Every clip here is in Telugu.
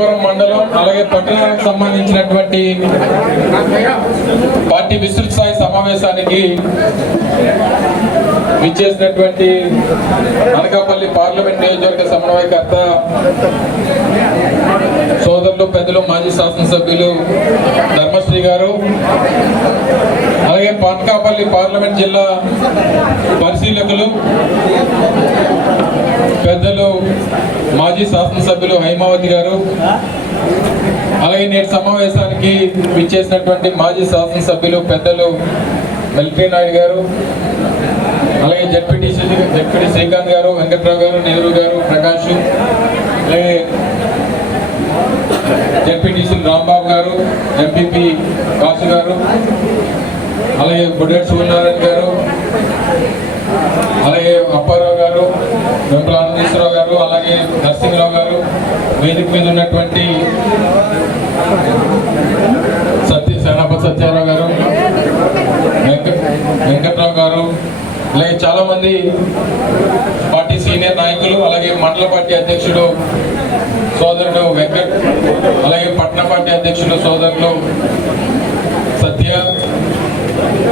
చోడవరం మండలం అలాగే పట్టణానికి సంబంధించినటువంటి పార్టీ విస్తృత స్థాయి సమావేశానికి విచ్చేసినటువంటి అనకాపల్లి పార్లమెంట్ నియోజకవర్గ సమన్వయకర్త సోదరులు పెద్దలు మాజీ శాసనసభ్యులు ధర్మశ్రీ గారు అలాగే అనకాపల్లి పార్లమెంట్ జిల్లా పరిశీలకులు పెద్దలు మాజీ శాసనసభ్యులు హైమావతి గారు అలాగే నేటి సమావేశానికి విచ్చేసినటువంటి మాజీ శాసనసభ్యులు పెద్దలు మిలిటరీ నాయుడు గారు అలాగే జడ్పీటీసీ జడ్పీటీ శ్రీకాంత్ గారు వెంకట్రావు గారు నెహ్రూ గారు ప్రకాష్ అలాగే జడ్పీటీసీ రాంబాబు గారు ఎంపీపీ కాసు గారు అలాగే బుడ్డెట్ సూర్యనారాయణ గారు అలాగే అప్పారావు గారు వెంపల ఆనందీశ్వరరావు గారు అలాగే నరసింహరావు గారు వేదిక మీద ఉన్నటువంటి సత్య సేనాపతి సత్యారావు గారు వెంకట్రావు గారు అలాగే చాలామంది పార్టీ సీనియర్ నాయకులు అలాగే మండల పార్టీ అధ్యక్షుడు సోదరుడు వెంకట్ అలాగే పట్టణ పార్టీ అధ్యక్షుడు సోదరులు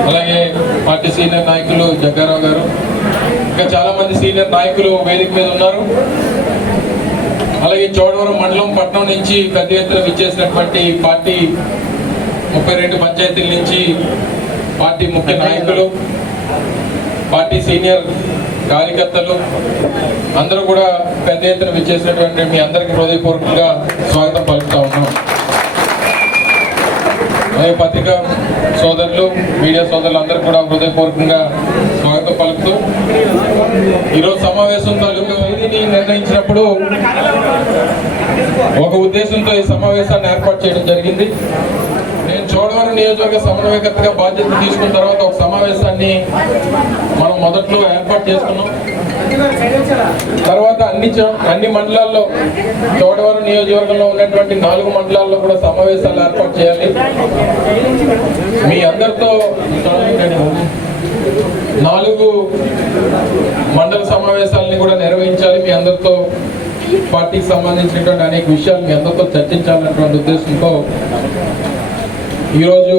అలాగే పార్టీ సీనియర్ నాయకులు జగ్గారావు గారు ఇంకా చాలా మంది సీనియర్ నాయకులు వేదిక మీద ఉన్నారు. అలాగే చోడవరం మండలం పట్నం నుంచి పెద్ద ఎత్తున విచ్చేసినటువంటి పార్టీ ముప్పై రెండు పంచాయతీల నుంచి పార్టీ ముఖ్య నాయకులు పార్టీ సీనియర్ కార్యకర్తలు అందరూ కూడా పెద్ద ఎత్తున విచ్చేసినటువంటి మీ అందరికీ హృదయపూర్వకంగా స్వాగతం పలుకుతా ఉన్నాం. పత్రికా సోదరులు మీడియా సోదరులు అందరూ కూడా హృదయపూర్వకంగా స్వాగతం పలుకుతూ ఈరోజు సమావేశం తాలూకా తేదీని నిర్ణయించినప్పుడు ఒక ఉద్దేశంతో ఈ సమావేశాన్ని ఏర్పాటు చేయడం జరిగింది. నేను చోడవరం నియోజకవర్గ సమన్వయకర్తగా బాధ్యత తీసుకున్న తర్వాత ఒక సమావేశాన్ని మనం మొదట్లో ఏర్పాటు చేసుకున్నాం. తర్వాత అన్ని అన్ని మండలాల్లో చోడవరం నియోజకవర్గంలో ఉన్నటువంటి నాలుగు మండలాల్లో కూడా సమావేశాలు ఏర్పాటు చేయాలి. మీ అందరితో నాలుగు మండల సమావేశాలని కూడా నిర్వహించాలి. మీ అందరితో పార్టీకి సంబంధించినటువంటి అనేక విషయాలు మీ అందరితో చర్చించాలన్నటువంటి ఉద్దేశంతో ఈరోజు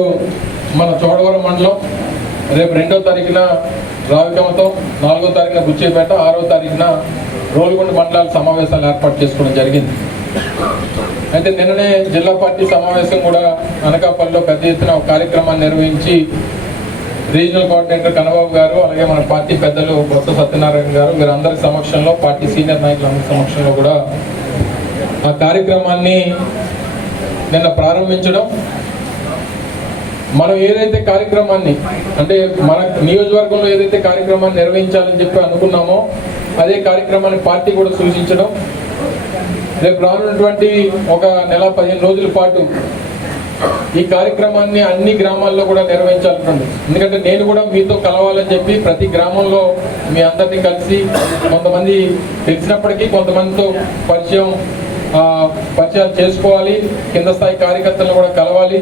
మన చోడవరం మండలం రేపు రెండో తారీఖున రావికమతో నాలుగో తారీఖున బుచ్చేపేట ఆరో తారీఖున రోలుగొండ మండలాల సమావేశాలు ఏర్పాటు చేసుకోవడం జరిగింది. అయితే నిన్ననే జిల్లా పార్టీ సమావేశం కూడా అనకాపల్లిలో పెద్ద ఎత్తున ఒక కార్యక్రమాన్ని నిర్వహించి రీజనల్ కోఆర్డినేటర్ కన్నబాబు గారు అలాగే మన పార్టీ పెద్దలు బొత్స సత్యనారాయణ గారు వీరందరి సమక్షంలో పార్టీ సీనియర్ నాయకులందరి సమక్షంలో కూడా ఆ కార్యక్రమాన్ని నిన్న ప్రారంభించడం మనం ఏదైతే కార్యక్రమాన్ని అంటే మన నియోజకవర్గంలో ఏదైతే కార్యక్రమాన్ని నిర్వహించాలని చెప్పి అనుకున్నామో అదే కార్యక్రమాన్ని పార్టీ కూడా సూచించడం రేపు రానున్నటువంటి ఒక నెల పదిహేను రోజుల పాటు ఈ కార్యక్రమాన్ని అన్ని గ్రామాల్లో కూడా నిర్వహించాలనుకుంది ఎందుకంటే నేను కూడా మీతో కలవాలని చెప్పి ప్రతి గ్రామంలో మీ అందరినీ కలిసి కొంతమంది తెలిసినప్పటికీ కొంతమందితో పరిచయం పరిచయాలు చేసుకోవాలి కింద స్థాయి కార్యకర్తలను కూడా కలవాలి.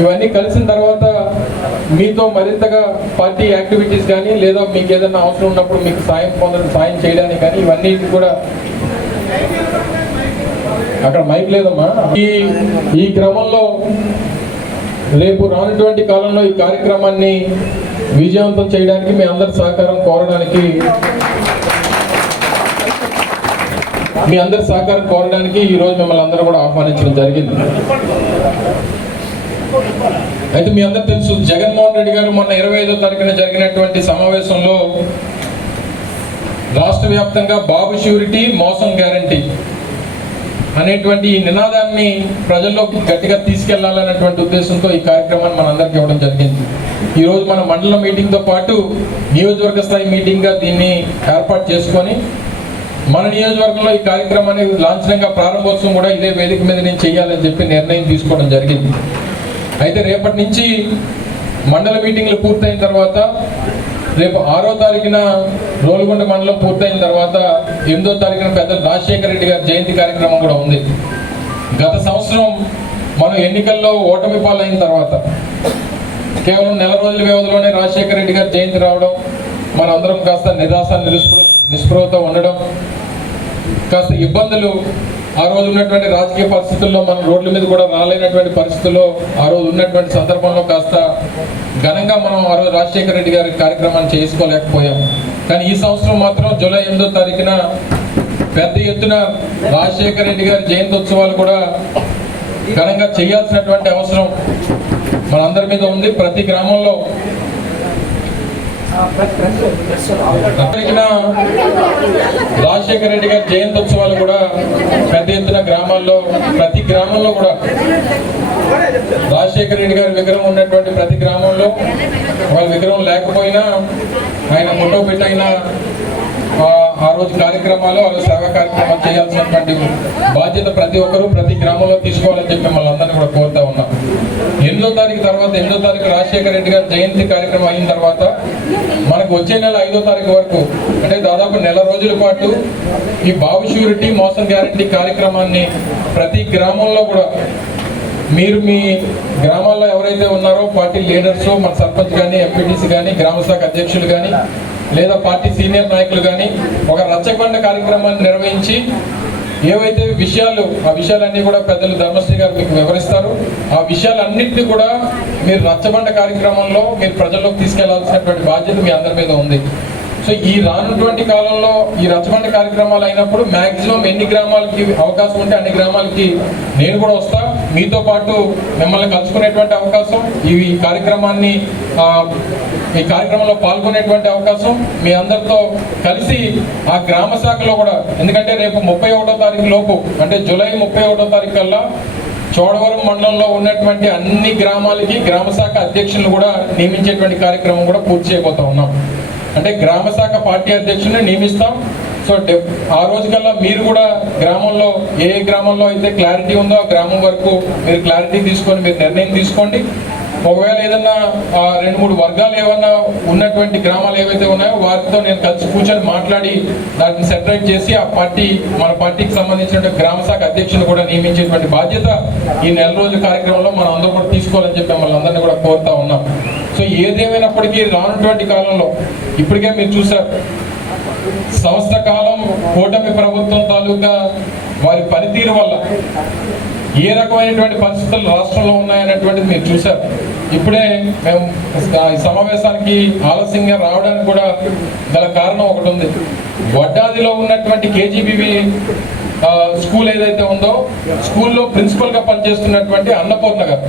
ఇవన్నీ కలిసిన తర్వాత మీతో మరింతగా పార్టీ యాక్టివిటీస్ కానీ లేదా మీకు ఏదైనా అవసరం ఉన్నప్పుడు మీకు సాయం పొందడం సాయం చేయడానికి కానీ ఇవన్నీ కూడా అక్కడ మైక్ లేదమ్మా. ఈ ఈ క్రమంలో రేపు రానటువంటి కాలంలో ఈ కార్యక్రమాన్ని విజయవంతం చేయడానికి మీ అందరి సహకారం కోరడానికి మీ అందరి సహకారం కోరడానికి ఈరోజు మిమ్మల్ని అందరూ కూడా ఆహ్వానించడం జరిగింది. అయితే మీ అందరు తెలుసు జగన్మోహన్ రెడ్డి గారు మొన్న ఇరవై ఐదో తారీఖున జరిగినటువంటి సమావేశంలో రాష్ట్ర వ్యాప్తంగా బాబు ష్యూరిటీ మోసం గ్యారంటీ అనేటువంటి ఈ నినాదాన్ని ప్రజల్లోకి గట్టిగా తీసుకెళ్ళాలన్నటువంటి ఉద్దేశంతో ఈ కార్యక్రమాన్ని మనందరికీ ఇవ్వడం జరిగింది. ఈరోజు మన మండల మీటింగ్తో పాటు నియోజకవర్గ స్థాయి మీటింగ్గా దీన్ని ఏర్పాటు చేసుకొని మన నియోజకవర్గంలో ఈ కార్యక్రమాన్ని లాంఛనంగా ప్రారంభోత్సవం కూడా ఇదే వేదిక మీద నేను చేయాలని చెప్పి నిర్ణయం తీసుకోవడం జరిగింది. అయితే రేపటి నుంచి మండల మీటింగ్లు పూర్తయిన తర్వాత రేపు ఆరో తారీఖున రోలుగొండ మండలం పూర్తయిన తర్వాత ఎనిమిదో తారీఖున పెద్ద రాజశేఖర రెడ్డి గారి జయంతి కార్యక్రమం కూడా ఉంది. గత సంవత్సరం మనం ఎన్నికల్లో ఓటమి పాలైన తర్వాత కేవలం నెల రోజుల వ్యవధిలోనే రాజశేఖర రెడ్డి గారి జయంతి రావడం మనందరం కాస్త నిరాశ నిస్పృ నిస్పృహతో ఉండడం కాస్త ఇబ్బందులు ఆ రోజు ఉన్నటువంటి రాజకీయ పరిస్థితుల్లో మనం రోడ్ల మీద కూడా రాలేనటువంటి పరిస్థితుల్లో ఆ రోజు ఉన్నటువంటి సందర్భంలో కాస్త ఘనంగా మనం ఆ రోజు రాజశేఖర రెడ్డి గారి కార్యక్రమాన్ని చేసుకోలేకపోయాం. కానీ ఈ సంవత్సరం మాత్రం జూలై ఎనిమిదో తారీఖున పెద్ద ఎత్తున రాజశేఖర రెడ్డి గారి జయంతి ఉత్సవాలు కూడా ఘనంగా చేయాల్సినటువంటి అవసరం మనందరి మీద ఉంది. ప్రతి గ్రామంలో రాజశేఖర రెడ్డి గారి జయంతోత్సవాలు కూడా పెద్ద ఎత్తున గ్రామాల్లో ప్రతి గ్రామంలో కూడా. రాజశేఖర రెడ్డి గారి విగ్రహం ఉన్నటువంటి ప్రతి గ్రామంలో వాళ్ళ విగ్రహం లేకపోయినా ఆయన ఫోటో పెట్టైనా ఆ రోజు కార్యక్రమాలు ఆ సేవా కార్యక్రమాలు చేయాల్సినటువంటి బాధ్యత ప్రతి ఒక్కరూ ప్రతి గ్రామంలో తీసుకోవాలని చెప్పి మమ్మల్ని అందరినీ కూడా కోరుతా ఉన్నాం ఎనిమిదో తారీఖు తర్వాత ఎనిమిదో తారీఖు రాజశేఖర రెడ్డి గారి జయంతి కార్యక్రమం అయిన తర్వాత మనకు వచ్చే నెల ఐదో తారీఖు వరకు అంటే దాదాపు నెల రోజుల పాటు ఈ బావు షూరిటీ మోసం గ్యారంటీ కార్యక్రమాన్ని ప్రతి గ్రామంలో కూడా మీరు మీ గ్రామాల్లో ఎవరైతే ఉన్నారో పార్టీ లీడర్స్ మన సర్పంచ్ కానీ ఎంపీటీసీ కానీ గ్రామ శాఖ అధ్యక్షులు కానీ లేదా పార్టీ సీనియర్ నాయకులు కానీ ఒక రచ్చబండ కార్యక్రమాన్ని నిర్వహించి ఏవైతే విషయాలు ఆ విషయాలన్నీ కూడా పెద్దలు ధర్మశ్రీ గారు మీకు వివరిస్తారు. ఆ విషయాలన్నింటినీ కూడా మీరు రచ్చబండ కార్యక్రమంలో మీరు ప్రజల్లోకి తీసుకెళ్ళాల్సినటువంటి బాధ్యత మీ అందరి మీద ఉంది. సో ఈ రానున్నటువంటి కాలంలో ఈ రచ్చబండ కార్యక్రమాలు అయినప్పుడు మ్యాక్సిమం ఎన్ని గ్రామాలకి అవకాశం ఉంటే అన్ని గ్రామాలకి నేను కూడా వస్తా. మీతో పాటు మిమ్మల్ని కలుసుకునేటువంటి అవకాశం. ఈ కార్యక్రమాన్ని ఈ కార్యక్రమంలో పాల్గొనేటువంటి అవకాశం మీ అందరితో కలిసి ఆ గ్రామ శాఖలో కూడా. ఎందుకంటే రేపు ముప్పై ఒకటో తారీఖు లోపు అంటే జూలై ముప్పై ఒకటో తారీఖు కల్లా చోడవరం మండలంలో ఉన్నటువంటి అన్ని గ్రామాలకి గ్రామ శాఖ అధ్యక్షులను కూడా నియమించేటువంటి కార్యక్రమం కూడా పూర్తి చేయబోతా ఉన్నాం. అంటే గ్రామ శాఖ పార్టీ అధ్యక్షుడిని నియమిస్తాం. సో డె- ఆ రోజుకల్లా మీరు కూడా గ్రామంలో ఏ గ్రామంలో అయితే క్లారిటీ ఉందో ఆ గ్రామం వరకు మీరు క్లారిటీ తీసుకొని మీరు నిర్ణయం తీసుకోండి. ఒకవేళ ఏదన్నా ఆ, రెండు మూడు వర్గాలు ఏమన్నా ఉన్నటువంటి గ్రామాలు ఏవైతే ఉన్నాయో వారితో నేను కలిసి కూర్చొని మాట్లాడి దాన్ని సెపరేట్ చేసి ఆ పార్టీ మన పార్టీకి సంబంధించిన గ్రామ శాఖ అధ్యక్షులు కూడా నియమించేటువంటి బాధ్యత ఈ నెల రోజుల కార్యక్రమంలో మనం అందరూ కూడా తీసుకోవాలని చెప్పి మిమ్మల్ని అందరినీ కూడా కోరుతా ఉన్నాం. సో ఏదేమైనప్పటికీ రానున్నటువంటి కాలంలో ఇప్పటికే మీరు చూసారు సంవత్సర కాలం కూటమి ప్రభుత్వం తాలూకా వారి పనితీరు వల్ల ఏ రకమైనటువంటి పరిస్థితులు రాష్ట్రంలో ఉన్నాయనేటువంటిది మీరు చూశారు. ఇప్పుడే మేము ఈ సమావేశానికి ఆలస్యంగా రావడానికి కూడా గల కారణం ఒకటి ఉంది. వడ్డాదిలో ఉన్నటువంటి కేజీబీవి స్కూల్ ఏదైతే ఉందో స్కూల్లో ప్రిన్సిపల్గా పనిచేస్తున్నటువంటి అన్నపూర్ణ గారు.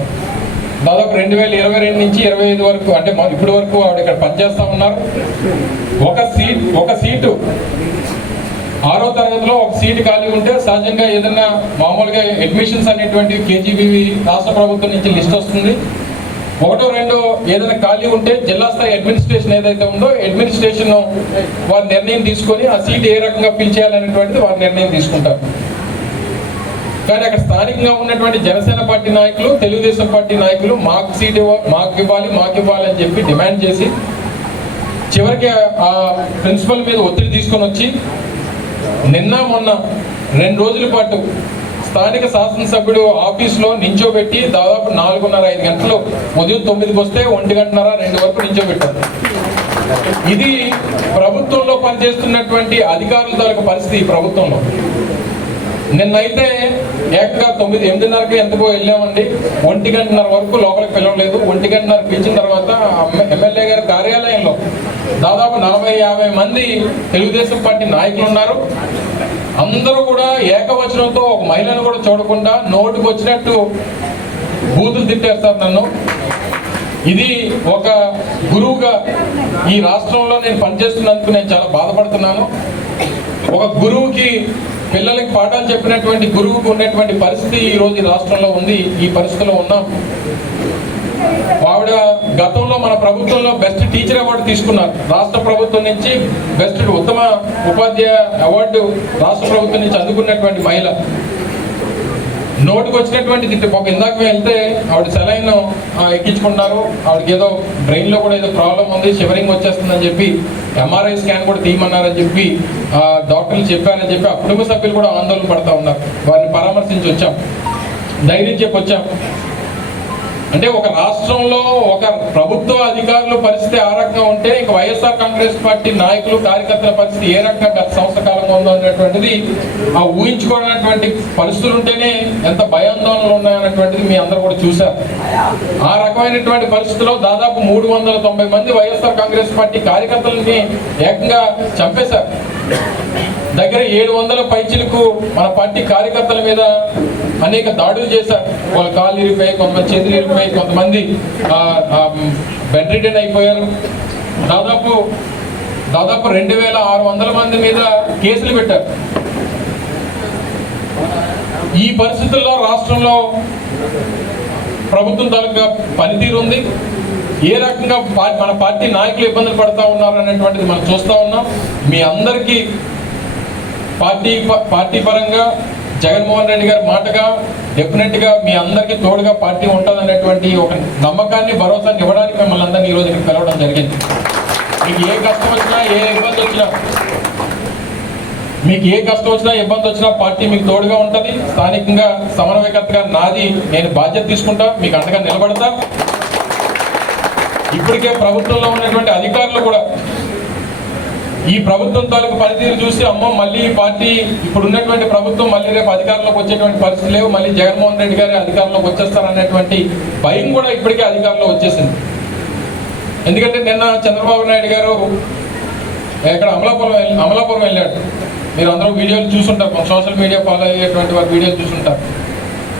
దాదాపు రెండు వేల ఇరవై రెండు నుంచి ఇరవై ఐదు వరకు అంటే ఇప్పటి వరకు ఆవిడ ఇక్కడ పనిచేస్తా ఉన్నారు. ఒక సీట్ ఒక సీటు ఆరో తరగతిలో ఒక సీటు ఖాళీ ఉంటే సహజంగా ఏదన్నా మామూలుగా అడ్మిషన్స్ అనేటువంటి కేజీబీవి రాష్ట్ర ప్రభుత్వం నుంచి లిస్ట్ వస్తుంది. ఒకటో రెండో ఏదైనా ఖాళీ ఉంటే జిల్లా స్థాయి అడ్మినిస్ట్రేషన్ ఏదైతే ఉందో అడ్మినిస్ట్రేషన్ వారి నిర్ణయం తీసుకొని ఆ సీట్ ఏ రకంగా ఫిల్ చేయాలనేటువంటిది వారి నిర్ణయం తీసుకుంటారు. కానీ అక్కడ స్థానికంగా ఉన్నటువంటి జనసేన పార్టీ నాయకులు తెలుగుదేశం పార్టీ నాయకులు మాకు సీట్ మాకు ఇవ్వాలి మాకు ఇవ్వాలి అని చెప్పి డిమాండ్ చేసి చివరికి ఆ ప్రిన్సిపల్ మీద ఒత్తిడి తీసుకొని వచ్చి నిన్న మొన్న రెండు రోజుల పాటు స్థానిక శాసనసభ్యుడు ఆఫీస్లో నించోబెట్టి దాదాపు నాలుగున్నర ఐదు గంటలు ఉదయం తొమ్మిదికి వస్తే ఒంటి గంటన్నర రెండు వరకు నించోబెట్టారు. ఇది ప్రభుత్వంలో పనిచేస్తున్నటువంటి అధికారుల తాలూకు పరిస్థితి ప్రభుత్వంలో. నిన్నైతే ఏకంగా తొమ్మిది ఎనిమిదిన్నరకు ఎంతకో వెళ్ళామండి. ఒంటి గంటన్నర వరకు లోపలికి పిలవలేదు ఒంటి గంటన్నర పిలిచిన తర్వాత ఎమ్మెల్యే గారి కార్యాలయంలో దాదాపు నలభై యాభై మంది తెలుగుదేశం పార్టీ నాయకులు ఉన్నారు. అందరూ కూడా ఏకవచనంతో ఒక మహిళను కూడా చూడకుండా నోటుకు వచ్చినట్టు బూతులు తిట్టేస్తారు నన్ను. ఇది ఒక గురువుగా ఈ రాష్ట్రంలో నేను పనిచేస్తున్నందుకు నేను చాలా బాధపడుతున్నాను. ఒక గురువుకి పిల్లలకి పాఠాలు చెప్పినటువంటి గురువుకు ఉన్నటువంటి పరిస్థితి ఈ రోజు ఈ రాష్ట్రంలో ఉంది ఈ పరిస్థితిలో ఉన్నాం. ఆవిడ గతంలో మన ప్రభుత్వంలో బెస్ట్ టీచర్ అవార్డు తీసుకున్నారు. రాష్ట్ర ప్రభుత్వం నుంచి బెస్ట్ ఉత్తమ ఉపాధ్యాయ అవార్డు రాష్ట్ర ప్రభుత్వం నుంచి అందుకున్నటువంటి మహిళ. నోటికి వచ్చినటువంటి ఒక ఇందాక వెళ్తే ఆవిడ సెలైన్ ఎక్కించుకున్నారు. ఆవిడకి ఏదో బ్రెయిన్లో కూడా ఏదో ప్రాబ్లం ఉంది షివరింగ్ వచ్చేస్తుందని చెప్పి ఎంఆర్ఐ స్కాన్ కూడా తీయమన్నారని చెప్పి ఆ, డాక్టర్లు చెప్పారని చెప్పి ఆ కుటుంబ సభ్యులు కూడా ఆందోళన పడతా ఉన్నారు. వారిని పరామర్శించి వచ్చాం. ధైర్యం చెప్పి వచ్చాం. అంటే ఒక రాష్ట్రంలో ఒక ప్రభుత్వ అధికారుల పరిస్థితి ఆ రకంగా ఉంటే ఇంక వైఎస్ఆర్ కాంగ్రెస్ పార్టీ నాయకులు కార్యకర్తల పరిస్థితి ఏ రకంగా గత సంవత్సర కాలంగా ఉందో అనేటువంటిది ఆ ఊహించుకోనటువంటి పరిస్థితులు ఉంటేనే ఎంత భయాందోళనలు ఉన్నాయనేటువంటిది మీ అందరూ కూడా చూశారు. ఆ రకమైనటువంటి పరిస్థితిలో దాదాపు మూడు వందల తొంభై మంది వైఎస్ఆర్ కాంగ్రెస్ పార్టీ కార్యకర్తలని ఏకంగా చంపేశారు. దగ్గర ఏడు వందల పైచీలకు మన పార్టీ కార్యకర్తల మీద అనేక దాడులు చేశారు. వాళ్ళ కాళ్ళు ఇరిగిపోయి కొంతమంది చేతులు ఇరిగిపోయి కొంతమంది బెడ్ రిటర్న్ అయిపోయారు. దాదాపు దాదాపు రెండు వేల ఆరు వందల మంది మీద కేసులు పెట్టారు. ఈ పరిస్థితుల్లో రాష్ట్రంలో ప్రభుత్వం తాలూకా పనితీరు ఉంది. ఏ రకంగా మన పార్టీ నాయకులు ఇబ్బందులు పడతా ఉన్నారు అనేటువంటిది మనం చూస్తూ ఉన్నాం. మీ అందరికీ పార్టీ ప- పార్టీ పరంగా జగన్మోహన్ రెడ్డి గారి మాటగా డెఫినెట్గా మీ అందరికీ తోడుగా పార్టీ ఉంటుంది ఒక నమ్మకాన్ని భరోసాన్ని ఇవ్వడానికి మిమ్మల్ని అందరినీ ఈ రోజు ఇక్కడ పిలవడం జరిగింది. మీకు ఏ కష్టం వచ్చినా ఏ ఇబ్బంది వచ్చినా మీకు ఏ కష్టం వచ్చినా ఇబ్బంది వచ్చినా పార్టీ మీకు తోడుగా ఉంటుంది. స్థానికంగా సమన్వయకర్తగా నాది నేను బాధ్యత తీసుకుంటా మీకు అండగా నిలబడతా. ఇప్పటికే ప్రభుత్వంలో ఉన్నటువంటి అధికారులు కూడా ఈ ప్రభుత్వం తాలూకు పనితీరు చూసి అమ్మో మళ్ళీ ఈ పార్టీ ఇప్పుడు ఉన్నటువంటి ప్రభుత్వం మళ్ళీ రేపు అధికారంలోకి వచ్చేటువంటి పరిస్థితి లేవు మళ్ళీ జగన్మోహన్ రెడ్డి గారి అధికారంలోకి వచ్చేస్తారనేటువంటి భయం కూడా ఇప్పటికే అధికారంలో వచ్చేసింది. ఎందుకంటే నిన్న చంద్రబాబు నాయుడు గారు ఇక్కడ అమలాపురం అమలాపురం వెళ్ళాడు. మీరు అందరూ వీడియోలు చూసుంటారు సోషల్ మీడియా ఫాలో అయ్యేటువంటి వారి వీడియోలు చూసుంటారు.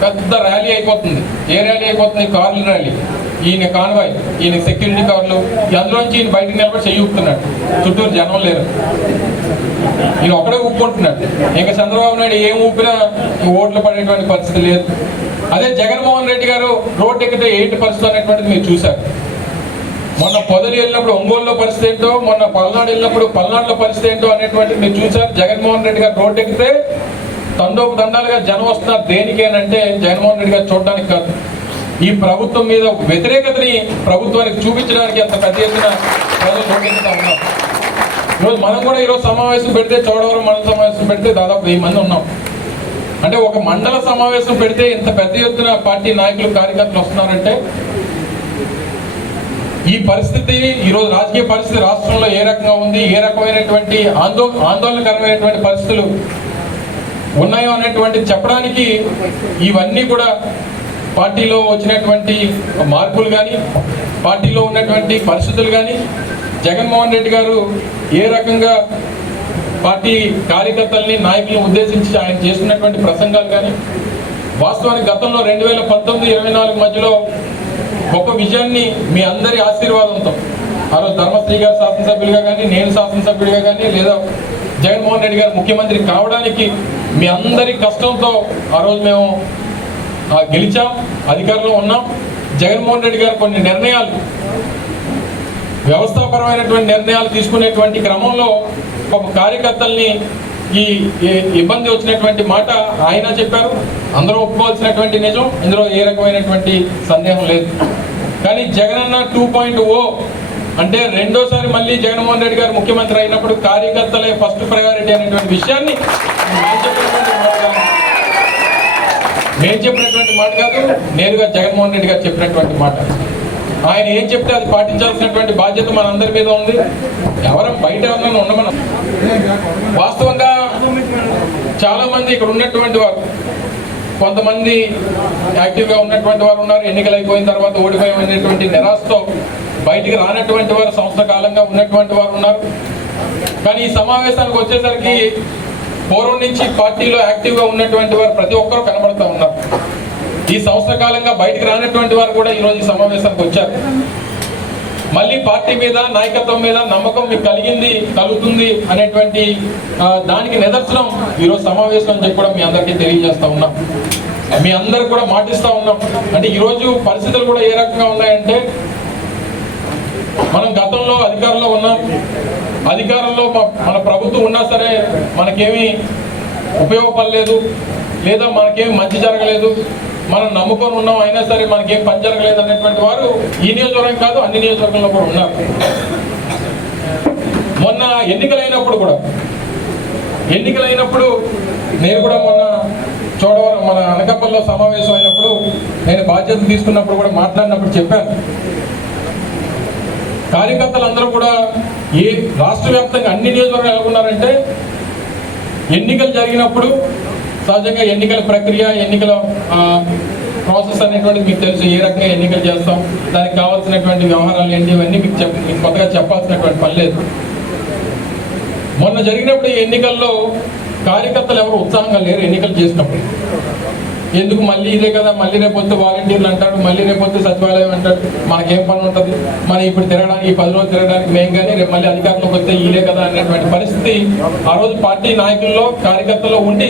పెద్ద ర్యాలీ అయిపోతుంది. ఏ ర్యాలీ అయిపోతుంది? కార్ల ర్యాలీ. ఈయన కాన్వాయ్ ఈయన సెక్యూరిటీ కార్లు అందులోంచి ఈయన బయటకు నిలబడి చేయూపుతున్నాడు చుట్టూరు జనం లేరు. ఈయన ఒకడే ఊపుకుంటున్నాడు. ఇంకా చంద్రబాబు నాయుడు ఏం ఊపినా ఓట్లు పడేటువంటి పరిస్థితి లేదు. అదే జగన్మోహన్ రెడ్డి గారు రోడ్డు ఎక్కితే ఏంటి పరిస్థితి అనేటువంటిది మీరు చూశారు. మొన్న పొదలు వెళ్ళినప్పుడు ఒంగోలులో పరిస్థితి ఏంటో మొన్న పల్నాడు వెళ్ళినప్పుడు పల్నాడులో పరిస్థితి ఏంటో అనేటువంటిది మీరు చూశారు. జగన్మోహన్ రెడ్డి గారు రోడ్డు ఎక్కితే తండోపు దండాలుగా జనం వస్తున్నారు. దేనికేనంటే జగన్మోహన్ రెడ్డి గారు చూడడానికి కాదు. ఈ ప్రభుత్వం మీద వ్యతిరేకతని ప్రభుత్వానికి చూపించడానికి అంత పెద్ద ఎత్తున ప్రజలు చూపిస్తూ ఉన్నారు. ఈరోజు మనం కూడా ఈరోజు సమావేశం పెడితే చోడవరం మండల సమావేశం పెడితే దాదాపు వెయ్యి మంది ఉన్నాం. అంటే ఒక మండల సమావేశం పెడితే ఇంత పెద్ద ఎత్తున పార్టీ నాయకులు కార్యకర్తలు వస్తున్నారంటే ఈ పరిస్థితి ఈరోజు రాజకీయ పరిస్థితి రాష్ట్రంలో ఏ రకంగా ఉంది ఏ రకమైనటువంటి ఆందో ఆందోళనకరమైనటువంటి పరిస్థితులు ఉన్నాయో అనేటువంటి చెప్పడానికి ఇవన్నీ కూడా పార్టీలో వచ్చినటువంటి మార్పులు కానీ పార్టీలో ఉన్నటువంటి పరిస్థితులు కానీ జగన్మోహన్ రెడ్డి గారు ఏ రకంగా పార్టీ కార్యకర్తల్ని నాయకులను ఉద్దేశించి ఆయన చేస్తున్నటువంటి ప్రసంగాలు కానీ వాస్తవానికి గతంలో రెండు వేల పంతొమ్మిది ఇరవై నాలుగు మధ్యలో గొప్ప విజయాన్ని మీ అందరి ఆశీర్వాదంతో ఆ రోజు ధర్మశ్రీ గారు శాసనసభ్యులుగా కానీ నేను శాసనసభ్యుడిగా కానీ లేదా జగన్మోహన్ రెడ్డి గారు ముఖ్యమంత్రి కావడానికి మీ అందరి కష్టంతో ఆ రోజు మేము గెలిచాం అధికారంలో ఉన్నాం. జగన్మోహన్ రెడ్డి గారు కొన్ని నిర్ణయాలు వ్యవస్థాపరమైనటువంటి నిర్ణయాలు తీసుకునేటువంటి క్రమంలో ఒక కార్యకర్తల్ని ఈ ఇబ్బంది వచ్చినటువంటి మాట ఆయన చెప్పారు. అందరూ ఒప్పుకోవాల్సినటువంటి నిజం ఇందులో ఏ రకమైనటువంటి సందేహం లేదు. కానీ జగనన్న టూ పాయింట్ ఓ అంటే రెండోసారి మళ్ళీ జగన్మోహన్ రెడ్డి గారు ముఖ్యమంత్రి అయినప్పుడు కార్యకర్తలే ఫస్ట్ ప్రయారిటీ అనేటువంటి విషయాన్ని నేను చెప్పినటువంటి మాట కాదు నేరుగా జగన్మోహన్ రెడ్డి గారు చెప్పినటువంటి మాట. ఆయన ఏం చెప్తే అది పాటించాల్సినటువంటి బాధ్యత మనందరి మీద ఉంది. ఎవరం బయట ఎవరైనా ఉండమనం. వాస్తవంగా చాలా మంది ఇక్కడ ఉన్నటువంటి వారు కొంతమంది యాక్టివ్గా ఉన్నటువంటి వారు ఉన్నారు. ఎన్నికలు అయిపోయిన తర్వాత ఓడిపోయామనేటువంటి నిరాశతో బయటికి రానటువంటి వారు సంవత్సర కాలంగా ఉన్నటువంటి వారు ఉన్నారు. కానీ ఈ సమావేశానికి వచ్చేసరికి పూర్వం నుంచి పార్టీలో యాక్టివ్గా ఉన్నటువంటి వారు ప్రతి ఒక్కరూ కనబడుతూ ఉన్నారు. ఈ సంవత్సర కాలంగా బయటకు రానటువంటి వారు కూడా ఈరోజు ఈ సమావేశానికి వచ్చారు. మళ్ళీ పార్టీ మీద నాయకత్వం మీద నమ్మకం మీకు కలిగింది కలుగుతుంది అనేటువంటి దానికి నిదర్శనం ఈరోజు సమావేశం అని చెప్పి కూడా మీ అందరికీ తెలియజేస్తా ఉన్నాం. మీ అందరు కూడా మాటిస్తా ఉన్నాం. అంటే ఈరోజు పరిస్థితులు కూడా ఏ రకంగా ఉన్నాయంటే మనం గతంలో అధికారంలో ఉన్నాం. అధికారంలో మన ప్రభుత్వం ఉన్నా సరే మనకేమీ ఉపయోగపడలేదు లేదా మనకేం మంచి జరగలేదు. మనం నమ్ముకొని ఉన్నాం అయినా సరే మనకేం పని జరగలేదు అనేటువంటి వారు ఈ నియోజకవర్గం కాదు అన్ని నియోజకవర్గంలో కూడా ఉన్నారు. మొన్న ఎన్నికలైనప్పుడు కూడా ఎన్నికలైనప్పుడు నేను కూడా మొన్న చూడవరం మన అనకాపల్లిలో సమావేశం అయినప్పుడు నేను బాధ్యత తీసుకున్నప్పుడు కూడా మాట్లాడినప్పుడు చెప్పాను. కార్యకర్తలందరూ కూడా ఏ రాష్ట్ర వ్యాప్తంగా అన్ని నియోజకవర్గాలు ఎలా ఉన్నారంటే ఎన్నికలు జరిగినప్పుడు సహజంగా ఎన్నికల ప్రక్రియ ఎన్నికల ప్రాసెస్ అనేటువంటిది మీకు తెలుసు ఏ రకంగా ఎన్నికలు చేస్తాం దానికి కావాల్సినటువంటి వ్యవహారాలు ఏంటి ఇవన్నీ మీకు చెప్ మీకు కొత్తగా చెప్పాల్సినటువంటి పని లేదు. మొన్న జరిగినప్పుడు ఈ ఎన్నికల్లో కార్యకర్తలు ఎవరు ఉత్సాహంగా లేరు ఎన్నికలు చేసినప్పుడు. ఎందుకు మళ్ళీ ఇదే కదా? మళ్ళీ రేపు వాలంటీర్లు అంటాడు మళ్ళీ రేపొద్దు సచివాలయం అంటాడు. మనకేం పని ఉంటుంది? మనం ఇప్పుడు తిరగడానికి పది రోజులు తిరగడానికి మేము కానీ రేపు మళ్ళీ అధికారంలోకి వస్తే ఇదే కదా అనేటువంటి పరిస్థితి. ఆ రోజు పార్టీ నాయకుల్లో కార్యకర్తల్లో ఉండి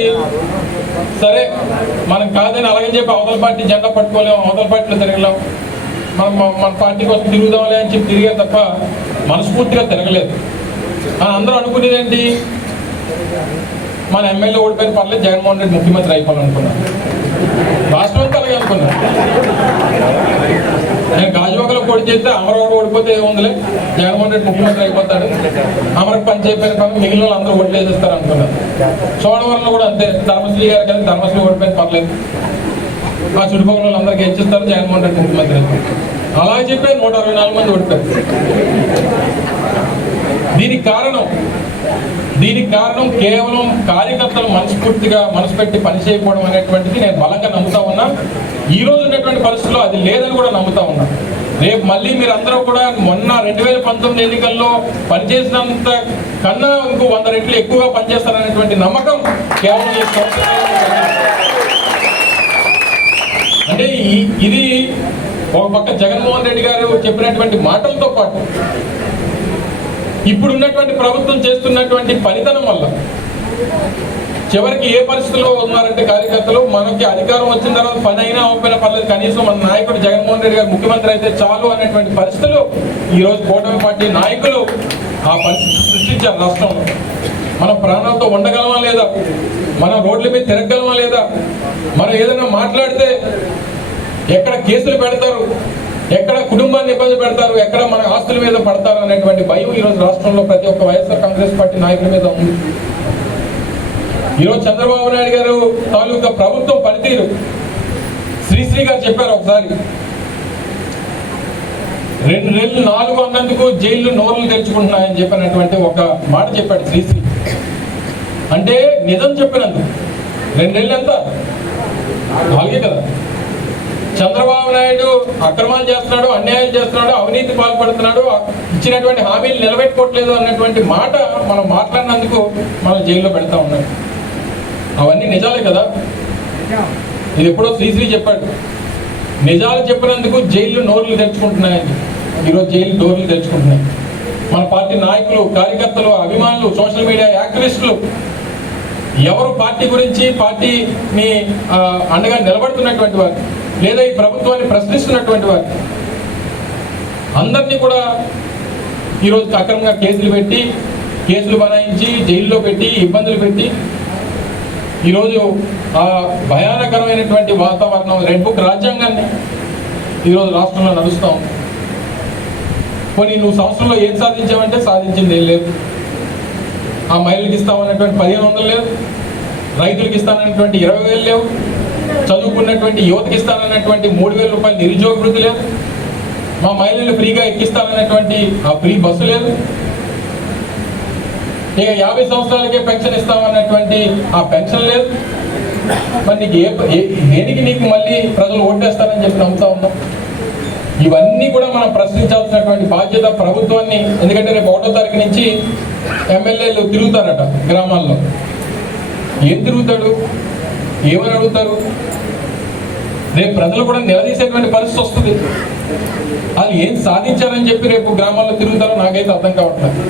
సరే మనం కాదని అలాగే చెప్పి అవతల పార్టీ జెండా పట్టుకోలేము అవతల పార్టీలో తిరగలేం. మనం మన- పార్టీ కోసం తిరుగుదాంలే అని చెప్పి తిరిగే తప్ప మనస్ఫూర్తిగా తిరగలేదు. ఆ, అందరూ అనుకునేది ఏంటి? మన ఎమ్మెల్యే ఓడిపోయిన పర్లేదు జగన్మోహన్ రెడ్డి ముఖ్యమంత్రి అయిపోవాలనుకున్నాను రాష్ట్రం అంతా అనుకున్నాను నేను గాజువాకలో పోటీ చేస్తే అమరవాడు ఓడిపోతే ఏముందిలే? జగన్మోహన్ రెడ్డి ముఖ్యమంత్రి అయిపోతాడు. అమరకు పని చెప్పిన పని మిగిలిన వాళ్ళు అందరూ ఓట్లేసేస్తారు అనుకున్నారు అనుకున్నాను చోడవరంలో కూడా అంతే. ధర్మశ్రీ గారు కానీ ధర్మశ్రీ ఓడిపోయిన పర్లేదు. ఆ చుట్టుపక్కల వాళ్ళందరికీ హెచ్చిస్తారు జగన్మోహన్ రెడ్డి ముఖ్యమంత్రి. అలా చెప్పి నూట అరవై నాలుగు మంది ఓడిపోయారు. దీనికి కారణం దీనికి కారణం కేవలం కార్యకర్తలు మనస్ఫూర్తిగా మనసు పెట్టి పనిచేయకపోవడం అనేటువంటిది నేను బలంగా నమ్ముతా ఉన్నా. ఈ రోజు ఉన్నటువంటి పరిస్థితుల్లో అది లేదని కూడా నమ్ముతా ఉన్నా. రేపు మళ్ళీ మీరు అందరూ కూడా మొన్న రెండు వేల పంతొమ్మిది ఎన్నికల్లో పనిచేసినంత కన్నా ఇంకో వంద రెట్లు ఎక్కువగా పనిచేస్తారనేటువంటి నమ్మకం కేవలం అంటే ఇది ఒక పక్క జగన్మోహన్ రెడ్డి గారు చెప్పినటువంటి మాటలతో పాటు ఇప్పుడు ఉన్నటువంటి ప్రభుత్వం చేస్తున్నటువంటి పనితనం వల్ల చివరికి ఏ పరిస్థితిలో ఉన్నారంటే కార్యకర్తలు మనకి అధికారం వచ్చిన తర్వాత పని అయినా అవ్వకపోయినా పర్లేదు. కనీసం మన నాయకుడు జగన్మోహన్ రెడ్డి గారు ముఖ్యమంత్రి అయితే చాలు అనేటువంటి పరిస్థితులు ఈరోజు కూటమి పార్టీ నాయకులు ఆ పరిస్థితి సృష్టించారు రాష్ట్రంలో. మనం ప్రాణాలతో ఉండగలమా లేదా? మనం రోడ్ల మీద తిరగగలమా లేదా? మనం ఏదైనా మాట్లాడితే ఎక్కడ కేసులు పెడతారు? ఎక్కడ కుటుంబాన్ని ఇబ్బంది పెడతారు ఎక్కడ మన ఆస్తుల మీద పడతారు అనేటువంటి భయం ఈరోజు రాష్ట్రంలో ప్రతి ఒక్క వైఎస్ఆర్ కాంగ్రెస్ పార్టీ నాయకుల మీద ఉంది. ఈరోజు చంద్రబాబు నాయుడు గారు తాలూకా ప్రభుత్వం పనితీరు. శ్రీశ్రీ గారు చెప్పారు ఒకసారి. రెండు నెలలు నాలుగు అన్నందుకు జైలు నోర్లు తెరుచుకుంటున్నాయని చెప్పినటువంటి ఒక మాట చెప్పాడు శ్రీశ్రీ. అంటే నిజం చెప్పినందుకు. రెండు నెలలు ఎంత? నాలుగే కదా. చంద్రబాబు నాయుడు అక్రమాలు చేస్తున్నాడు అన్యాయాలు చేస్తున్నాడు అవినీతి పాల్పడుతున్నాడు ఇచ్చినటువంటి హామీలు నిలబెట్టుకోవట్లేదు అన్నటువంటి మాట మనం మాట్లాడినందుకు మనం జైల్లో పెడతా ఉన్నాం. అవన్నీ నిజాలే కదా? ఇది ఎప్పుడో శ్రీశ్రీ చెప్పాడు. నిజాలు చెప్పినందుకు జైలు నోర్లు తెచ్చుకుంటున్నాయని ఈరోజు జైలు డోర్లు తెచ్చుకుంటున్నాయి మన పార్టీ నాయకులు కార్యకర్తలు అభిమానులు సోషల్ మీడియా యాక్టివిస్టులు ఎవరు పార్టీ గురించి పార్టీని అండగా నిలబడుతున్నటువంటి వారు? లేదా ఈ ప్రభుత్వాన్ని ప్రశ్నిస్తున్నటువంటి వారు. అందరినీ కూడా ఈరోజు అక్రమంగా కేసులు పెట్టి కేసులు బనాయించి జైల్లో పెట్టి ఇబ్బందులు పెట్టి ఈరోజు ఆ భయానకరమైనటువంటి వాతావరణం రెడ్ బుక్ రాజ్యాంగాన్ని ఈరోజు రాష్ట్రంలో నడుస్తాం కొన్ని నువ్వు సంవత్సరంలో ఏం సాధించావంటే సాధించింది ఏం లేదు. ఆ మహిళలకు ఇస్తామన్నటువంటి పదిహేను వందలు లేదు. రైతులకు ఇస్తానన్నటువంటి ఇరవై వేలు లేవు. చదువుకున్నటువంటి యువతకి ఇస్తానన్నటువంటి మూడు వేల రూపాయలు నిరుద్యోగ వృద్ధి లేదు. మా మహిళలు ఫ్రీగా ఎక్కిస్తానన్నటువంటి ఆ ఫ్రీ బస్సు లేదు. ఇక యాభై సంవత్సరాలకే పెన్షన్ ఇస్తామన్నటువంటి ఆ పెన్షన్ లేదు. మరి నీకు ఏ ఏ- దేనికి నీకు మళ్ళీ ప్రజలు ఓటేస్తారని చెప్పి నమ్ముతా ఉన్నాం ఇవన్నీ కూడా మనం ప్రశ్నించాల్సినటువంటి బాధ్యత ప్రభుత్వాన్ని. ఎందుకంటే రేపు ఒకటో తారీఖు నుంచి ఎమ్మెల్యేలు తిరుగుతారట గ్రామాల్లో. ఏం తిరుగుతాడు? ఏమని అడుగుతారు? రేపు ప్రజలు కూడా నిలదీసేటువంటి పరిస్థితి వస్తుంది. వాళ్ళు ఏం సాధించారని చెప్పి రేపు గ్రామాల్లో తిరుగుతారో నాకైతే అర్థం కావట్లేదు.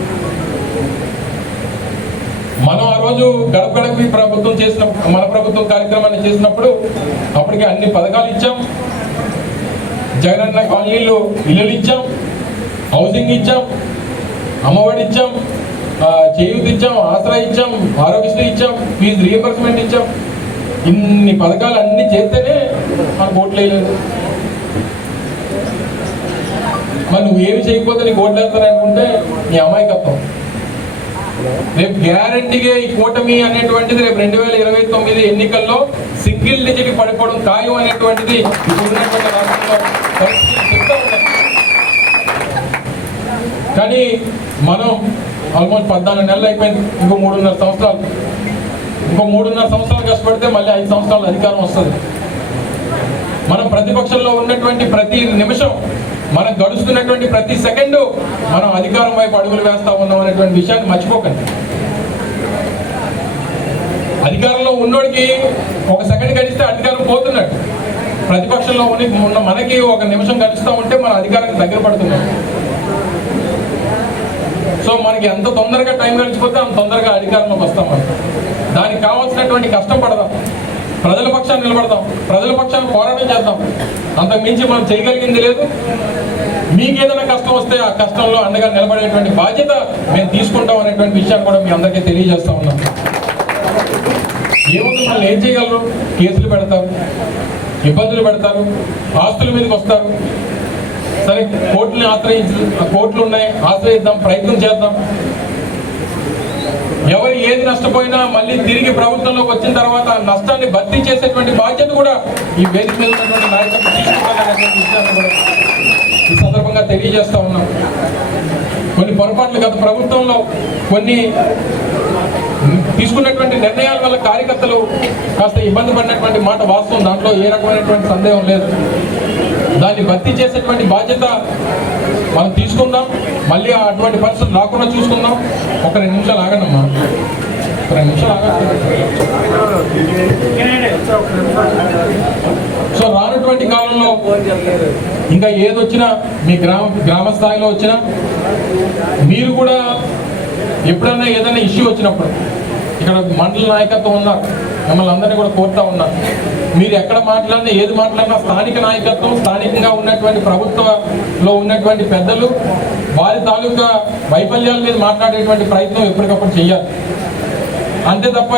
మనం ఆ రోజు గడప గడపి ప్రభుత్వం చేసిన మన ప్రభుత్వం కార్యక్రమాన్ని చేసినప్పుడు అప్పటికి అన్ని పథకాలు ఇచ్చాం. జగనన్న కాలనీలు ఇల్లులు ఇచ్చాం. హౌసింగ్ ఇచ్చాం. అమ్మఒడి ఇచ్చాం. చేయూత్ ఇచ్చాం. ఆసరా ఇచ్చాం. ఆరోగ్యశ్రీ ఇచ్చాం. ఫీజు రీఎంబర్స్మెంట్ ఇచ్చాం. ఇన్ని పథకాలు అన్ని చేస్తేనే మనకు ఓట్లు వేయలేదు. మరి నువ్వు ఏమి చేయకపోతే నీకు ఓట్లు వేస్తారనుకుంటే నీ అమాయకత్వం. రేపు గ్యారంటీగా ఈ కూటమి అనేటువంటిది రేపు రెండు వేల ఇరవై తొమ్మిది ఎన్నికల్లో సింగిల్ డిజిట్ పడిపోవడం ఖాయం అనేటువంటిది ఉన్నటువంటి రాష్ట్రంలో కానీ మనం ఆల్మోస్ట్ పద్నాలుగు నెలలు అయిపోయింది ఇంకో మూడున్నర సంవత్సరాలు. ఇంకో మూడున్నర సంవత్సరాలు కష్టపడితే మళ్ళీ ఐదు సంవత్సరాలు అధికారం వస్తుంది. మనం ప్రతిపక్షంలో ఉన్నటువంటి ప్రతి నిమిషం మనం గడుస్తున్నటువంటి ప్రతి సెకండు మనం అధికారం వైపు అడుగులు వేస్తా ఉన్నాం అనేటువంటి విషయాన్ని మర్చిపోకండి. అధికారంలో ఉన్నోడికి ఒక సెకండ్ గడిస్తే అధికారం పోతున్నట్టు ప్రతిపక్షంలో ఉన్న ఉన్న మనకి ఒక నిమిషం గడుస్తూ ఉంటే మన అధికారానికి దగ్గర పడుతున్నాం. సో మనకి ఎంత తొందరగా టైం గడిచిపోతే అంత తొందరగా అధికారంలోకి వస్తాం మనం. దానికి కావాల్సినటువంటి కష్టం పడదాం. ప్రజల పక్షాన్ని నిలబడదాం. ప్రజల పక్షాన్ని పోరాటం చేద్దాం. అంతకు మించి మనం చేయగలిగింది లేదు. మీకు ఏదైనా కష్టం వస్తే ఆ కష్టంలో అండగా నిలబడేటువంటి బాధ్యత మేము తీసుకుంటాం అనేటువంటి విషయాన్ని కూడా మీ అందరికీ తెలియజేస్తా ఉన్నాం. ఏముంది వాళ్ళు ఏం చేయగలరు? కేసులు పెడతారు ఇబ్బందులు పెడతారు ఆస్తుల మీదకి వస్తారు. సరే కోర్టుని ఆశ్రయించి కోర్టులు ఉన్నాయి ఆశ్రయిద్దాం ప్రయత్నం చేద్దాం. ఎవరు ఏది నష్టపోయినా మళ్ళీ తిరిగి ప్రభుత్వంలోకి వచ్చిన తర్వాత నష్టాన్ని భర్తీ చేసేటువంటి బాధ్యత కూడా ఈ వేదిక మీద ఉన్నటువంటి నాయకత్వం ఈ సందర్భంగా తెలియజేస్తా ఉన్నాం. కొన్ని పొరపాట్లు గత ప్రభుత్వంలో కొన్ని తీసుకున్నటువంటి నిర్ణయాల వల్ల కార్యకర్తలు కాస్త ఇబ్బంది పడినటువంటి మాట వాస్తవం. దాంట్లో ఏ రకమైనటువంటి సందేహం లేదు. దాన్ని భర్తీ చేసేటువంటి బాధ్యత మనం తీసుకుందాం. మళ్ళీ ఆ అటువంటి పరిస్థితులు రాకుండా చూసుకుందాం. ఒక రెండు నిమిషాలు ఆగండమ్మా. ఒక రెండు నిమిషాలు ఆగండి. సో రానటువంటి కాలంలో ఇంకా ఏదొచ్చినా మీ గ్రామ గ్రామ స్థాయిలో వచ్చినా మీరు కూడా ఎప్పుడన్నా ఏదైనా ఇష్యూ వచ్చినప్పుడు ఇక్కడ మండల నాయకత్వం ఉన్నారు మిమ్మల్ని అందరినీ కూడా కోరుతా ఉన్నారు మీరు ఎక్కడ మాట్లాడినా ఏది మాట్లాడినా స్థానిక నాయకత్వం స్థానికంగా ఉన్నటువంటి ప్రభుత్వంలో ఉన్నటువంటి పెద్దలు వారి తాలూకా వైఫల్యాల మీద మాట్లాడేటువంటి ప్రయత్నం ఎప్పటికప్పుడు చేయాలి అంతే తప్ప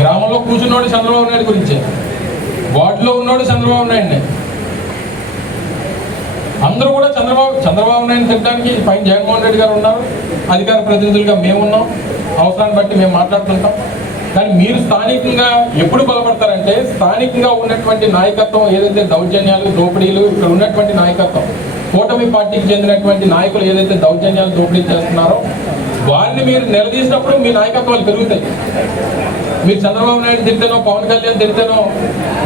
గ్రామంలో కూర్చున్నోడు చంద్రబాబు నాయుడు గురించే. వార్డులో ఉన్నాడు చంద్రబాబు నాయుడు అందరూ కూడా చంద్రబాబు చంద్రబాబు నాయుడు తిట్టడానికి పైన జగన్మోహన్ రెడ్డి గారు ఉన్నారు. అధికార ప్రతినిధులుగా మేము ఉన్నాం. అవసరాన్ని బట్టి మేము మాట్లాడుతుంటాం కానీ మీరు స్థానికంగా ఎప్పుడు బలపడతారంటే స్థానికంగా ఉన్నటువంటి నాయకత్వం ఏదైతే దౌర్జన్యాలు దోపిడీలు ఇక్కడ ఉన్నటువంటి నాయకత్వం కూటమి పార్టీకి చెందినటువంటి నాయకులు ఏదైతే దౌర్జన్యాలు దోపిడీ చేస్తున్నారో వారిని మీరు నిలదీసినప్పుడు మీ నాయకత్వాలు పెరుగుతాయి. మీరు చంద్రబాబు నాయుడు తిడితేనో పవన్ కళ్యాణ్ తిడితేనో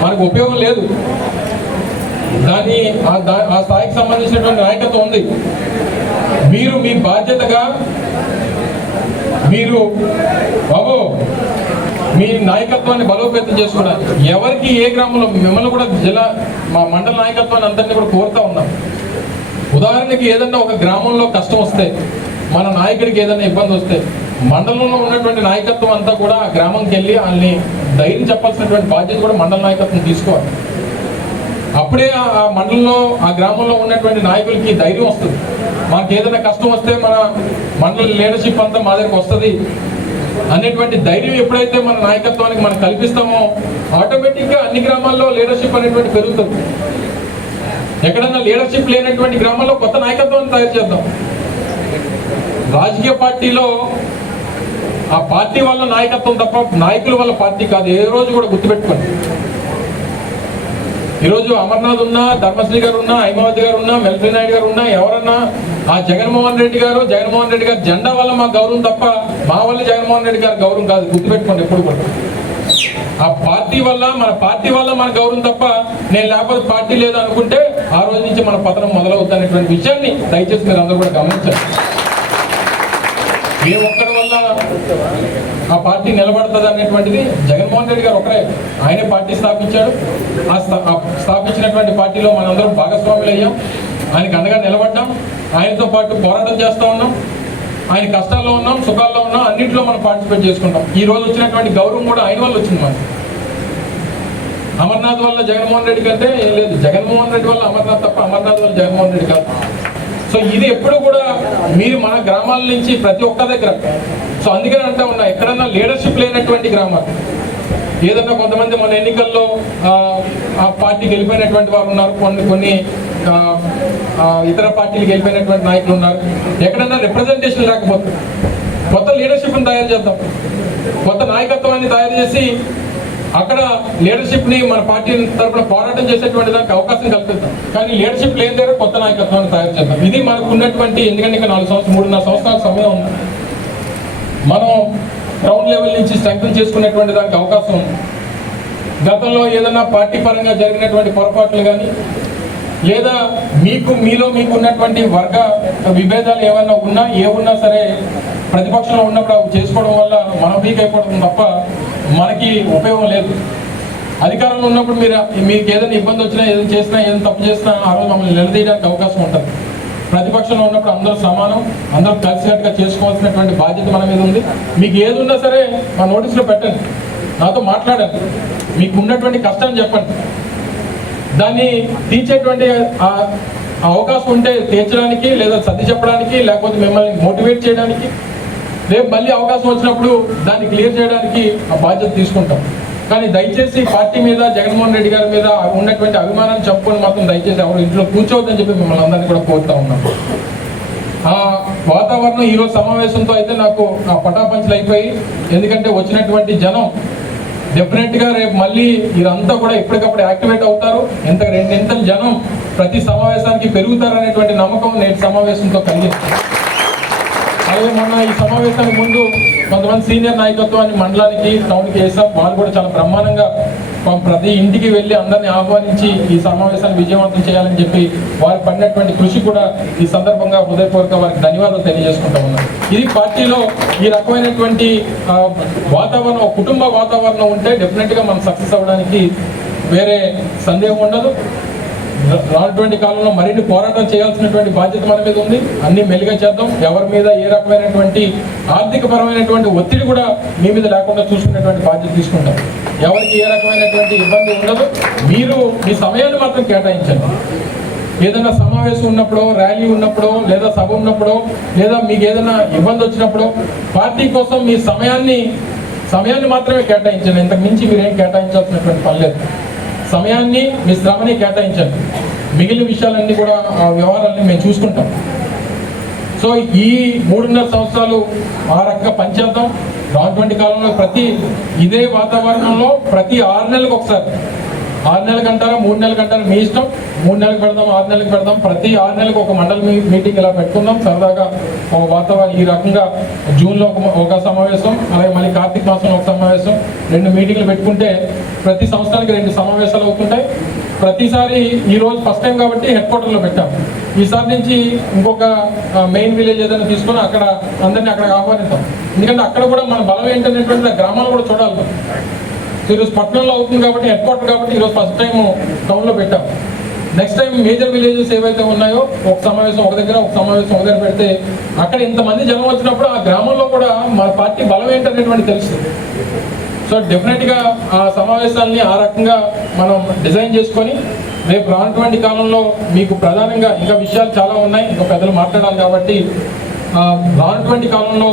మనకు ఉపయోగం లేదు. దాని ఆ దా- ఆ స్థాయికి సంబంధించినటువంటి నాయకత్వం ఉంది. మీరు మీ బాధ్యతగా మీరు బాబు మీ నాయకత్వాన్ని బలోపేతం చేసుకోవడానికి ఎవరికి ఏ గ్రామంలో మిమ్మల్ని కూడా జిల్లా మా మండల నాయకత్వాన్ని అందరినీ కూడా కోరుతా ఉన్నాం. ఉదాహరణకి ఏదన్నా ఒక గ్రామంలో కష్టం వస్తే మన నాయకుడికి ఏదైనా ఇబ్బంది వస్తే మండలంలో ఉన్నటువంటి నాయకత్వం అంతా కూడా ఆ గ్రామంకి వెళ్ళి వాళ్ళని ధైర్యం చెప్పాల్సినటువంటి బాధ్యత కూడా మండల నాయకత్వం తీసుకోవాలి. అప్పుడే ఆ- మండలంలో ఆ గ్రామంలో ఉన్నటువంటి నాయకులకి ధైర్యం వస్తుంది. మనకి ఏదైనా కష్టం వస్తే మన మండల లీడర్షిప్ అంతా మా దగ్గరకు వస్తుంది అనేటువంటి ధైర్యం ఎప్పుడైతే మన నాయకత్వానికి మనం కల్పిస్తామో ఆటోమేటిక్గా అన్ని గ్రామాల్లో లీడర్షిప్ అనేటువంటి పెరుగుతుంది. ఎక్కడన్నా లీడర్షిప్ లేనటువంటి గ్రామాల్లో కొత్త నాయకత్వాన్ని తయారు చేద్దాం. రాజకీయ పార్టీలో ఆ పార్టీ వల్ల నాయకత్వం తప్ప నాయకుల వల్ల పార్టీ కాదు. ఏ రోజు కూడా గుర్తుపెట్టుకోండి. ఈరోజు అమర్నాథ్ ఉన్నా ధర్మశ్రీ గారు ఉన్నా హైమావతి గారు ఉన్నా మెల్ఫీ నాయుడు గారు ఉన్నా ఎవరన్నా ఆ జగన్మోహన్ రెడ్డి గారు జగన్మోహన్ రెడ్డి గారు జెండా వల్ల మా గౌరవం తప్ప మా వల్ల జగన్మోహన్ రెడ్డి గారి గౌరవం కాదు. గుర్తుపెట్టుకోండి ఎప్పుడు కూడా. ఆ పార్టీ వల్ల మన పార్టీ వల్ల మన గౌరవం తప్ప నేను లేకపోతే పార్టీ లేదు అనుకుంటే ఆ రోజు నుంచి మన పతనం మొదలవుతుంది విషయాన్ని దయచేసి మీరు అందరూ కూడా గమనించండి. ఏ ఒక్కడి వల్ల ఆ పార్టీ నిలబడుతుంది అనేటువంటిది జగన్మోహన్ రెడ్డి గారు ఒకరే. ఆయనే పార్టీ స్థాపించాడు ఆ స్థా- ఆ స్థాపించినటువంటి పార్టీలో మనందరం భాగస్వాములు అయ్యాం. ఆయనకు అండగా నిలబడ్డాం. ఆయనతో పాటు పోరాటం చేస్తూ ఉన్నాం. ఆయన కష్టాల్లో ఉన్నాం సుఖాల్లో ఉన్నాం అన్నింటిలో మనం పార్టిసిపేట్ చేసుకుంటాం. ఈ రోజు వచ్చినటువంటి గౌరవం కూడా ఆయన వల్ల వచ్చింది మనకి అమర్నాథ్ వల్ల జగన్మోహన్ రెడ్డి కంటే ఏం లేదు. జగన్మోహన్ రెడ్డి వల్ల అమర్నాథ్ తప్ప అమర్నాథ్ వల్ల జగన్మోహన్ రెడ్డి కాదు. సో ఇది ఎప్పుడు కూడా మీరు మన గ్రామాల నుంచి ప్రతి ఒక్క దగ్గర. సో అందుకని అంటా ఉన్నా ఎక్కడన్నా లీడర్షిప్ లేనటువంటి గ్రామాలు ఏదన్నా కొంతమంది మన ఎన్నికల్లో ఆ, పార్టీకి వెళ్ళిపోయినటువంటి వారు ఉన్నారు కొన్ని కొన్ని ఇతర పార్టీలకు వెళ్ళిపోయినటువంటి నాయకులు ఉన్నారు. ఎక్కడన్నా రిప్రజెంటేషన్ లేకపోతే కొత్త లీడర్షిప్ని తయారు చేద్దాం. కొత్త నాయకత్వాన్ని తయారు చేసి అక్కడ లీడర్షిప్ని మన పార్టీ తరఫున పోరాటం చేసేటువంటి దానికి అవకాశం కల్పిస్తాం కానీ లీడర్షిప్ లేని దగ్గర కొత్త నాయకత్వాన్ని తయారు చేద్దాం. ఇది మనకు ఉన్నటువంటి ఎందుకంటే ఇంకా నాలుగు సంవత్సరం మూడున్నర సంవత్సరాల సమయం ఉంది. మనం గ్రౌండ్ లెవెల్ నుంచి స్ట్రెంగ్తన్ చేసుకునేటువంటి దానికి అవకాశం ఉంది. గతంలో ఏదైనా పార్టీ పరంగా జరిగినటువంటి పొరపాట్లు కానీ లేదా మీకు మీలో మీకు ఉన్నటువంటి వర్గ విభేదాలు ఏమన్నా ఉన్నా ఏ ఉన్నా సరే ప్రతిపక్షంలో ఉన్నప్పుడు అవి చేసుకోవడం వల్ల మనం వీక్ అయిపోవడం తప్ప మనకి ఉపయోగం లేదు. అధికారంలో ఉన్నప్పుడు మీరు మీకు ఏదైనా ఇబ్బంది వచ్చినా ఏదైనా చేసినా ఏదైనా తప్పు చేసినా ఆ రోజు మమ్మల్ని నిలదీయడానికి అవకాశం ఉంటుంది. ప్రతిపక్షంలో ఉన్నప్పుడు అందరూ సమానం అందరూ కలిసికట్టుగా చేసుకోవాల్సినటువంటి బాధ్యత మన మీద ఉంది. మీకు ఏది ఉన్నా సరే మా నోటీసులో పెట్టండి. నాతో మాట్లాడండి. మీకు ఉన్నటువంటి కష్టాన్ని చెప్పండి. దాన్ని తీర్చేటువంటి అవకాశం ఉంటే తీర్చడానికి లేదా సర్ది చెప్పడానికి లేకపోతే మిమ్మల్ని మోటివేట్ చేయడానికి రేపు మళ్ళీ అవకాశం వచ్చినప్పుడు దాన్ని క్లియర్ చేయడానికి ఆ బాధ్యత తీసుకుంటాం. కానీ దయచేసి పార్టీ మీద జగన్మోహన్ రెడ్డి గారి మీద ఉన్నటువంటి అభిమానాన్ని చెప్పుకొని మాత్రం దయచేసి ఎవరు ఇంట్లో కూర్చోవద్దని చెప్పి మిమ్మల్ని అందరినీ కూడా కోరుతా ఉన్నాం. ఆ వాతావరణం ఈరోజు సమావేశంతో అయితే నాకు ఆ పటాపంచలు అయిపోయి ఎందుకంటే వచ్చినటువంటి జనం డెఫినెట్గా రేపు మళ్ళీ ఇదంతా కూడా ఎప్పటికప్పుడు యాక్టివేట్ అవుతారు. ఎంత రెండింతలు జనం ప్రతి సమావేశానికి పెరుగుతారు అనేటువంటి నమ్మకం నేటి సమావేశంతో కలిగింది. అలాగే మొన్న ఈ సమావేశానికి ముందు కొంతమంది సీనియర్ నాయకత్వాన్ని మండలానికి టౌన్కి వేసాం. వాళ్ళు కూడా చాలా బ్రహ్మాండంగా ప్రతి ఇంటికి వెళ్ళి అందరిని ఆహ్వానించి ఈ సమావేశాన్ని విజయవంతం చేయాలని చెప్పి వారు పడినటువంటి కృషి కూడా ఈ సందర్భంగా హృదయపూర్వక వారికి ధన్యవాదాలు తెలియజేసుకుంటా ఉన్నాను. ఇది పార్టీలో ఈ రకమైనటువంటి వాతావరణం కుటుంబ వాతావరణం ఉంటే డెఫినెట్గా మనం సక్సెస్ అవ్వడానికి వేరే సందేహం ఉండదు. రానటువంటి కాలంలో మరిన్ని పోరాటం చేయాల్సినటువంటి బాధ్యత మన మీద ఉంది. అన్ని మెల్లిగా చేద్దాం. ఎవరి మీద ఏ రకమైనటువంటి ఆర్థిక పరమైనటువంటి ఒత్తిడి కూడా మీ మీద లేకుండా చూసుకునేటువంటి బాధ్యత తీసుకుంటాం. ఎవరికి ఏ రకమైనటువంటి ఇబ్బంది ఉండదు. మీరు మీ సమయాన్ని మాత్రం కేటాయించండి. ఏదైనా సమావేశం ఉన్నప్పుడో ర్యాలీ ఉన్నప్పుడో లేదా సభ ఉన్నప్పుడో లేదా మీకు ఏదైనా ఇబ్బంది వచ్చినప్పుడో పార్టీ కోసం మీ సమయాన్ని సమయాన్ని మాత్రమే కేటాయించండి. ఇంతకు మించి మీరేం కేటాయించాల్సినటువంటి పని లేదు. సమయాన్ని మీ శ్రమని కేటాయించండి. మిగిలిన విషయాలన్నీ కూడా ఆ వ్యవహారాన్ని మేము చూసుకుంటాం. సో ఈ మూడున్నర సంవత్సరాలు ఆ రకంగా పనిచేద్దాం. రానటువంటి కాలంలో ప్రతి ఇదే వాతావరణంలో ప్రతి ఆరు నెలలకు ఒకసారి ఆరు నెలలకు అంటారా? మూడు నెలలకు అంటారా? మీ ఇష్టం. మూడు నెలలకు పెడదాం ఆరు నెలలకు పెడదాం. ప్రతి ఆరు నెలలకు ఒక మండల మీటింగ్ ఇలా పెట్టుకుందాం. సరదాగా ఒక వాతావరణం ఈ రకంగా జూన్లో ఒక ఒక సమావేశం అలాగే మళ్ళీ కార్తీక మాసంలో ఒక సమావేశం. రెండు మీటింగ్లు పెట్టుకుంటే ప్రతి సంవత్సరానికి రెండు సమావేశాలు అవుతుంటాయి. ప్రతిసారి ఈరోజు ఫస్ట్ టైం కాబట్టి హెడ్ క్వార్టర్లో పెట్టాం. ఈసారి నుంచి ఇంకొక మెయిన్ విలేజ్ ఏదైనా తీసుకొని అక్కడ అందరినీ అక్కడ ఆహ్వానిస్తాం ఎందుకంటే అక్కడ కూడా మన బలం ఏంటనేటువంటి గ్రామాలు కూడా చూడాలి ఈరోజు పట్టణంలో అవుతుంది కాబట్టి హెడ్ క్వార్టర్ కాబట్టి ఈరోజు ఫస్ట్ టైం టౌన్లో పెట్టాం. నెక్స్ట్ టైం మేజర్ విలేజెస్ ఏవైతే ఉన్నాయో ఒక సమావేశం ఒక దగ్గర ఒక సమావేశం ఒక దగ్గర పెడితే అక్కడ ఇంతమంది జనం వచ్చినప్పుడు ఆ గ్రామంలో కూడా మన పార్టీ బలం ఏంటనేటువంటి తెలుస్తుంది. సో డెఫినెట్గా ఆ సమావేశాన్ని ఆ రకంగా మనం డిజైన్ చేసుకొని రేపు రానటువంటి కాలంలో మీకు ప్రధానంగా ఇంకా విషయాలు చాలా ఉన్నాయి. ఇంకా పెద్దలు మాట్లాడాలి కాబట్టి రానటువంటి కాలంలో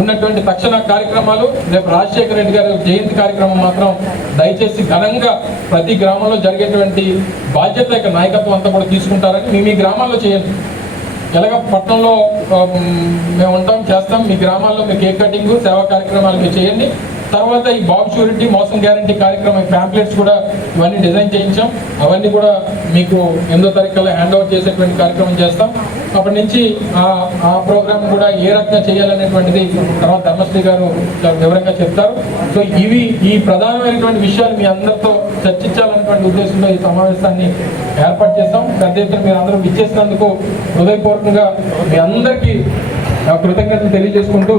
ఉన్నటువంటి తక్షణ కార్యక్రమాలు రేపు రాజశేఖర రెడ్డి గారి జయంతి కార్యక్రమం మాత్రం దయచేసి ఘనంగా ప్రతి గ్రామంలో జరిగేటువంటి బాధ్యత యొక్క నాయకత్వం అంతా కూడా తీసుకుంటారని మీ మీ గ్రామాల్లో చేయండి. ఎలాగ పట్టణంలో మేము ఉంటాం చేస్తాం. మీ గ్రామాల్లో మీ కేక్ కటింగ్ సేవా కార్యక్రమాలు మీరు చేయండి. తర్వాత ఈ బాబు షూరిటీ మోసం గ్యారంటీ కార్యక్రమం ప్యాంప్లెట్స్ కూడా ఇవన్నీ డిజైన్ చేయించాం. అవన్నీ కూడా మీకు ఎనిమిదో తారీఖులో హ్యాండ్ ఓవర్ చేసేటువంటి కార్యక్రమం చేస్తాం. అప్పటి నుంచి ఆ ఆ ప్రోగ్రామ్ కూడా ఏ రకంగా చేయాలనేటువంటిది తర్వాత ధర్మశ్రీ గారు వివరంగా చెప్తారు. సో ఇవి ఈ ప్రధానమైనటువంటి విషయాలు మీ అందరితో చర్చించాలనేటువంటి ఉద్దేశంలో ఈ సమావేశాన్ని ఏర్పాటు చేస్తాం. పెద్ద ఎత్తున మీరు అందరూ ఇచ్చేసినందుకు హృదయపూర్వకంగా మీ అందరికీ నా కృతజ్ఞతలు తెలియజేసుకుంటూ